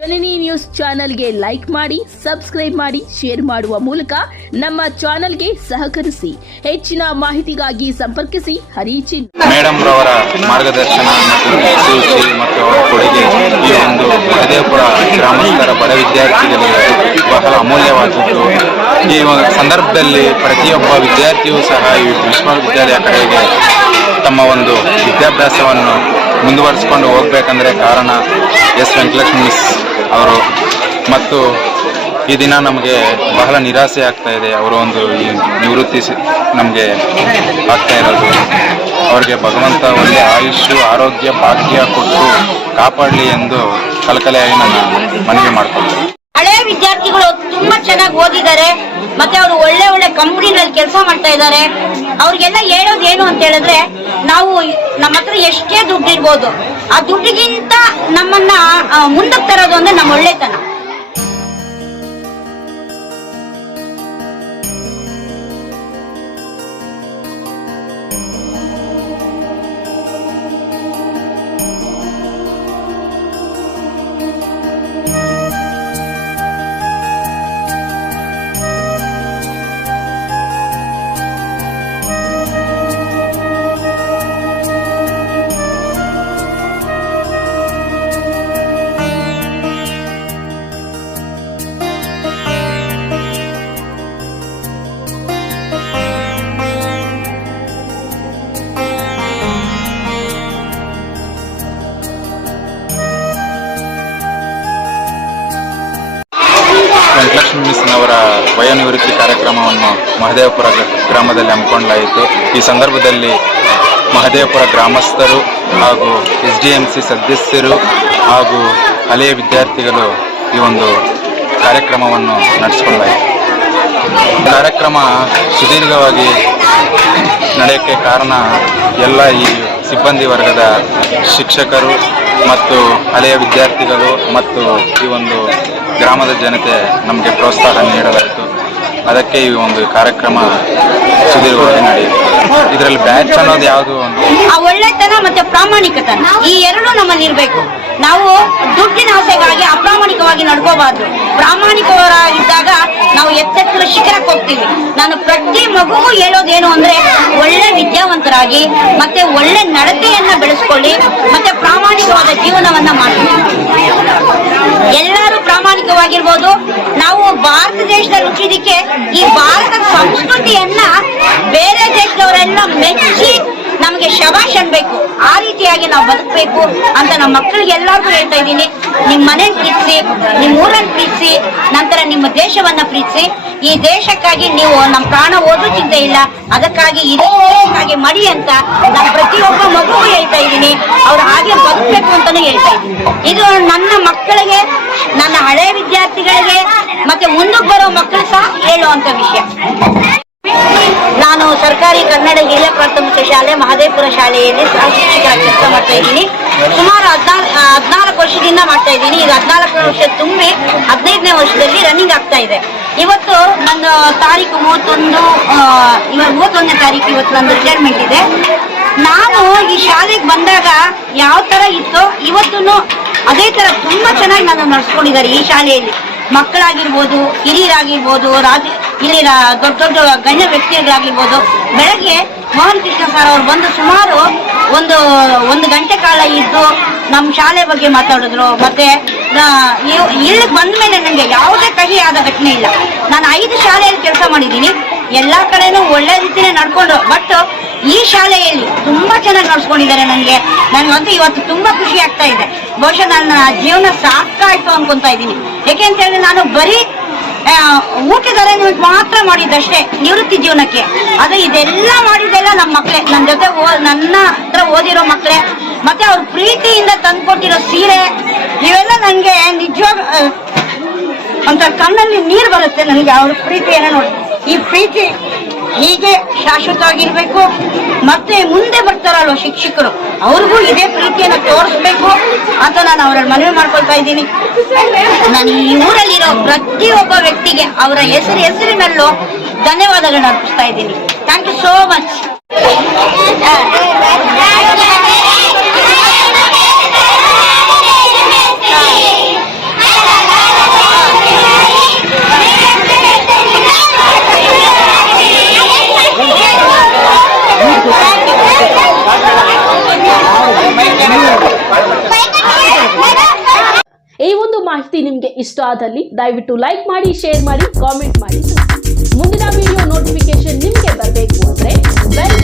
ಜನನಿ news ಚಾನೆಲ್ಗೆ like ಮಾಡಿ, subscribe ಮಾಡಿ, ಶೇರ್ ಮಾಡುವ ಮೂಲಕ ನಮ್ಮ ಚಾನೆಲ್ಗೆ ಸಹಕರಿಸಿ. ಹೆಚ್ಚಿನ ಮಾಹಿತಿಗಾಗಿ ಸಂಪರ್ಕಿಸಿ ಹರಿಚಿನ್ ಮೇಡಮ್ ರವರ ಮಾರ್ಗದರ್ಶನ ಸೂಚಿ ಮತ್ತು ಅವರ ಕೊಡುಗೆ ಈ ಒಂದು ಮಹದೇವಪುರ ಗ್ರಾಮಸ್ಥರ ಬಡ ವಿದ್ಯಾರ್ಥಿಗಳಿಗೆ ಬಹಳ ಅಮೂಲ್ಯವಾದದ್ದು. ಈ ಸಂದರ್ಭದಲ್ಲಿ ಪ್ರತಿಯೊಬ್ಬ ವಿದ್ಯಾರ್ಥಿಯೂ ಸಹ ಈ ವಿಶ್ವವಿದ್ಯಾಲಯ ಕಡೆಗೆ ತಮ್ಮ ಒಂದು ವಿದ್ಯಾಭ್ಯಾಸವನ್ನು ಮುಂದುವರಿಸಿಕೊಂಡು ಹೋಗಬೇಕಂದ್ರೆ ಕಾರಣ ಎಸ್ ವೆಂಕಟಲಕ್ಷ್ಮಿ ಮಿಸ್ ಅವರು. ಮತ್ತು ಈ ದಿನ ನಮಗೆ ಬಹಳ ನಿರಾಸೆ ಆಗ್ತಾ ಇದೆ. ಅವರ ಒಂದು ಈ ನಿವೃತ್ತಿ ನಮಗೆ ಆಗ್ತಾ ಇರೋದು. ಅವರಿಗೆ ಭಗವಂತ ಒಳ್ಳೆ ಆಯುಷ್ಯ, ಆರೋಗ್ಯ, ಭಾಗ್ಯ ಕೊಟ್ಟು ಕಾಪಾಡಲಿ ಎಂದು ಕಳಕಳಿಯಾಗಿ ನಾನು ಮನವಿ ಮಾಡ್ಕೊಳ್ತೇನೆ. ಹಳೆ ವಿದ್ಯಾರ್ಥಿಗಳು ತುಂಬಾ ಚೆನ್ನಾಗಿ ಓದಿದ್ದಾರೆ, ಮತ್ತೆ ಅವರು ಒಳ್ಳೆ ಒಳ್ಳೆ ಕಂಪನಿನಲ್ಲಿ ಕೆಲಸ ಮಾಡ್ತಾ ಇದ್ದಾರೆ. ಅವ್ರಿಗೆಲ್ಲ ಹೇಳೋದು ಏನು ಅಂತ ಹೇಳಿದ್ರೆ, ನಾವು ನಮ್ಮ ಹತ್ರ ಎಷ್ಟೇ ದುಡ್ಡು ಇರ್ಬೋದು, ಆ ದುಡ್ಡಿಗಿಂತ ನಮ್ಮನ್ನ ಮುಂದಕ್ಕೆ ತರೋದು ಅಂದ್ರೆ ನಮ್ಮ ಒಳ್ಳೆತನ. ವೆಂಕಟಲಕ್ಷ್ಮಿ ಮಿಸ್ನವರ ವಯೋನಿವೃತ್ತಿ ಕಾರ್ಯಕ್ರಮವನ್ನು ಮಹದೇವಪುರ ಗ್ರಾಮದಲ್ಲಿ ಹಮ್ಮಿಕೊಳ್ಳಲಾಯಿತು. ಈ ಸಂದರ್ಭದಲ್ಲಿ ಮಹದೇವಪುರ ಗ್ರಾಮಸ್ಥರು ಹಾಗೂ SDMC ಸದಸ್ಯರು ಹಾಗೂ ಹಳೆಯ ವಿದ್ಯಾರ್ಥಿಗಳು ಈ ಒಂದು ಕಾರ್ಯಕ್ರಮವನ್ನು ನಡೆಸಿಕೊಳ್ಳಲಾಯಿತು. ಕಾರ್ಯಕ್ರಮ ಸುದೀರ್ಘವಾಗಿ ನಡೆಯೋಕ್ಕೆ ಕಾರಣ ಎಲ್ಲ ಈ ಸಿಬ್ಬಂದಿ ವರ್ಗದ ಶಿಕ್ಷಕರು ಮತ್ತು ಹಳೆಯ ವಿದ್ಯಾರ್ಥಿಗಳು ಮತ್ತು ಈ ಒಂದು ಗ್ರಾಮದ ಜನತೆ ನಮಗೆ ಪ್ರೋತ್ಸಾಹ ನೀಡಲಾಯಿತು. ಅದಕ್ಕೆ ಈ ಒಂದು ಕಾರ್ಯಕ್ರಮ ಸುದೀರ್ಘವಾಗಿ ನಡೆಯಿತು. ಇದರಲ್ಲಿ ಬ್ಯಾಚ್ ಅನ್ನೋದು ಯಾವುದು, ಆ ಒಳ್ಳೆತನ ಮತ್ತೆ ಪ್ರಾಮಾಣಿಕತನ, ಈ ಎರಡು ನಮ್ಮಲ್ಲಿ ಇರಬೇಕು. ನಾವು ದುಡ್ಡಿನ ಆಸೆಗಾಗಿ ಅಪ್ರಾಮಾಣಿಕವಾಗಿ ನಡ್ಕೋಬಾರ್ದು. ಪ್ರಾಮಾಣಿಕರಾಗಿದ್ದಾಗ ನಾವು ಎತ್ತೆತ್ತರ ಶಿಖರಕ್ಕೆ ಹೋಗ್ತೀವಿ. ನಾನು ಪ್ರತಿ ಮಗುಗೂ ಹೇಳೋದೇನು ಅಂದ್ರೆ, ಒಳ್ಳೆ ವಿದ್ಯಾವಂತರಾಗಿ ಮತ್ತೆ ಒಳ್ಳೆ ನಡತೆಯನ್ನ ಬೆಳೆಸ್ಕೊಳ್ಳಿ, ಮತ್ತೆ ಪ್ರಾಮಾಣಿಕವಾದ ಜೀವನವನ್ನ ಮಾಡಿ. ಎಲ್ಲರೂ ಪ್ರಾಮಾಣಿಕವಾಗಿರ್ಬೋದು. ನಾವು ಭಾರತ ದೇಶದಲ್ಲಿ ಹುಟ್ಟಿದಕ್ಕೆ ಈ ಭಾರತದ ಸಂಸ್ಕೃತಿಯನ್ನ ಬೇರೆ ದೇಶದವರೆಲ್ಲ ಮೆಚ್ಚಿ ನಮಗೆ ಶಬಾಷ್ ಅನ್ಬೇಕು. ಆ ರೀತಿಯಾಗಿ ನಾವು ಬದುಕಬೇಕು ಅಂತ ನಮ್ಮ ಮಕ್ಕಳಿಗೆ ಎಲ್ಲರಿಗೂ ಹೇಳ್ತಾ ಇದ್ದೀನಿ. ನಿಮ್ಮ ಮನೆಯನ್ನು ಪ್ರೀತಿಸಿ, ನಿಮ್ಮ ಊರನ್ನು ಪ್ರೀತಿಸಿ, ನಂತರ ನಿಮ್ಮ ದೇಶವನ್ನ ಪ್ರೀತಿಸಿ. ಈ ದೇಶಕ್ಕಾಗಿ ನೀವು ನಮ್ಮ ಪ್ರಾಣ ಓದೋ ಚಿಂತೆ ಇಲ್ಲ, ಅದಕ್ಕಾಗಿ ಇದೇ ದೇಶಕ್ಕಾಗಿ ಮಡಿ ಅಂತ ನಾನು ಪ್ರತಿಯೊಬ್ಬ ಮಗುಗೂ ಹೇಳ್ತಾ ಇದ್ದೀನಿ. ಅವ್ರು ಹಾಗೆ ಬದುಕಬೇಕು ಅಂತಾನೂ ಹೇಳ್ತಾ ಇದ್ದೀನಿ. ಇದು ನನ್ನ ಮಕ್ಕಳಿಗೆ, ನನ್ನ ಹಳೆ ವಿದ್ಯಾರ್ಥಿಗಳಿಗೆ ಮತ್ತೆ ಮುಂದಕ್ಕೆ ಬರೋ ಮಕ್ಕಳು ಸಹ ಹೇಳುವಂತ ವಿಷಯ. ನಾನು ಸರ್ಕಾರಿ ಕನ್ನಡ ಹಿರಿಯ ಪ್ರಾಥಮಿಕ ಶಾಲೆ ಮಹದೇವಪುರ ಶಾಲೆಯಲ್ಲಿ ಸಹ ಶಿಕ್ಷಕರಾಗಿ ಕೆಲಸ ಮಾಡ್ತಾ ಇದ್ದೀನಿ. ಸುಮಾರು 14 ವರ್ಷದಿಂದ ಮಾಡ್ತಾ ಇದ್ದೀನಿ. ಈಗ 14 ವರ್ಷ ತುಂಬಿ 15ನೇ ವರ್ಷದಲ್ಲಿ ರನ್ನಿಂಗ್ ಆಗ್ತಾ ಇದೆ. ಇವತ್ತು ನನ್ನ ತಾರೀಕು 31ನೇ ತಾರೀಕು ಇವತ್ತು ನನ್ನ ರಿಟೈರ್ಮೆಂಟ್ ಇದೆ. ನಾನು ಈ ಶಾಲೆಗೆ ಬಂದಾಗ ಯಾವ ತರ ಇತ್ತೋ ಇವತ್ತು ಅದೇ ತರ ತುಂಬಾ ಚೆನ್ನಾಗಿ ನಾನು ನಡೆಸ್ಕೊಂಡಿದ್ದಾರೆ. ಈ ಶಾಲೆಯಲ್ಲಿ ಮಕ್ಕಳಾಗಿರ್ಬೋದು, ಹಿರಿಯರಾಗಿರ್ಬೋದು, ಇಲ್ಲಿ ದೊಡ್ಡ ದೊಡ್ಡ ಗಣ್ಯ ವ್ಯಕ್ತಿಗಳಾಗಿರ್ಬೋದು. ಬೆಳಗ್ಗೆ ಮೋಹನ್ ಕೃಷ್ಣ ಸರ್ ಅವರು ಬಂದು ಸುಮಾರು ಒಂದು ಗಂಟೆ ಕಾಲ ಇದ್ದು ನಮ್ಮ ಶಾಲೆ ಬಗ್ಗೆ ಮಾತಾಡಿದ್ರು. ಮತ್ತೆ ಇಲ್ಲಿಗೆ ಬಂದ ಮೇಲೆ ನನಗೆ ಯಾವುದೇ ಕಹಿ ಆದ ಘಟನೆ ಇಲ್ಲ. ನಾನು 5 ಶಾಲೆಯಲ್ಲಿ ಕೆಲಸ ಮಾಡಿದ್ದೀನಿ. ಎಲ್ಲಾ ಕಡೆನೂ ಒಳ್ಳೆ ರೀತಿನೇ ನಡ್ಕೊಂಡು, ಬಟ್ ಈ ಶಾಲೆಯಲ್ಲಿ ತುಂಬಾ ಚೆನ್ನಾಗಿ ನಡ್ಸ್ಕೊಂಡಿದ್ದಾರೆ. ನನಗಂತೂ ಇವತ್ತು ತುಂಬಾ ಖುಷಿ ಆಗ್ತಾ ಇದೆ. ಬಹುಶಃ ನನ್ನ ಜೀವನ ಸಾಕಾಯ್ತು ಅನ್ಕೊಂತಾ ಇದ್ದೀನಿ. ಯಾಕೆಂತ ಹೇಳಿದ್ರೆ ನಾನು ಬರೀ ಊಟದ ಅರೇಂಜ್ಮೆಂಟ್ ಮಾತ್ರ ಮಾಡಿದ್ದಷ್ಟೇ ನಿವೃತ್ತಿ ಜೀವನಕ್ಕೆ. ಅದು ಇದೆಲ್ಲ ಮಾಡಿದ್ದೆಲ್ಲ ನಮ್ಮ ಮಕ್ಕಳೇ, ನನ್ನ ಜೊತೆ ನನ್ನ ಹತ್ರ ಓದಿರೋ ಮಕ್ಕಳೇ. ಮತ್ತೆ ಅವ್ರ ಪ್ರೀತಿಯಿಂದ ತಂದ್ಕೊಟ್ಟಿರೋ ಸೀರೆ ಇವೆಲ್ಲ ನನಗೆ ನಿಜವಾಗ ಒಂಥರ ಕಣ್ಣಲ್ಲಿ ನೀರು ಬರುತ್ತೆ ನನಗೆ. ಅವ್ರ ಪ್ರೀತಿಯನ್ನ ನೋಡಿ, ಈ ಪ್ರೀತಿ ಹೀಗೆ ಶಾಶ್ವತವಾಗಿರ್ಬೇಕು. ಮತ್ತೆ ಮುಂದೆ ಬರ್ತಾರಲ್ವ ಶಿಕ್ಷಕರು, ಅವ್ರಿಗೂ ಇದೇ ಪ್ರೀತಿಯನ್ನು ತೋರಿಸ್ಬೇಕು ಅಂತ ನಾನು ಅವರಲ್ಲಿ ಮನವಿ ಮಾಡ್ಕೊಳ್ತಾ ಇದ್ದೀನಿ. ನಾನು ಈ ಊರಲ್ಲಿರೋ ಪ್ರತಿಯೊಬ್ಬ ವ್ಯಕ್ತಿಗೆ ಅವರ ಹೆಸರಿನಲ್ಲೂ ಧನ್ಯವಾದಗಳನ್ನ ಅರ್ಪಿಸ್ತಾ ಇದ್ದೀನಿ. Thank you so much. ಮಾಹಿತಿ ನಿಮಗೆ ಇಷ್ಟ ಆದಲ್ಲಿ ದಯವಿಟ್ಟು ಲೈಕ್ ಮಾಡಿ, ಶೇರ್ ಮಾಡಿ, ಕಾಮೆಂಟ್ ಮಾಡಿ. ಮುಂದಿನ ವಿಡಿಯೋ ನೋಟಿಫಿಕೇಶನ್ ನಿಮಗೆ ಬರಬೇಕು ಅಂದ್ರೆ ಬೆಲ್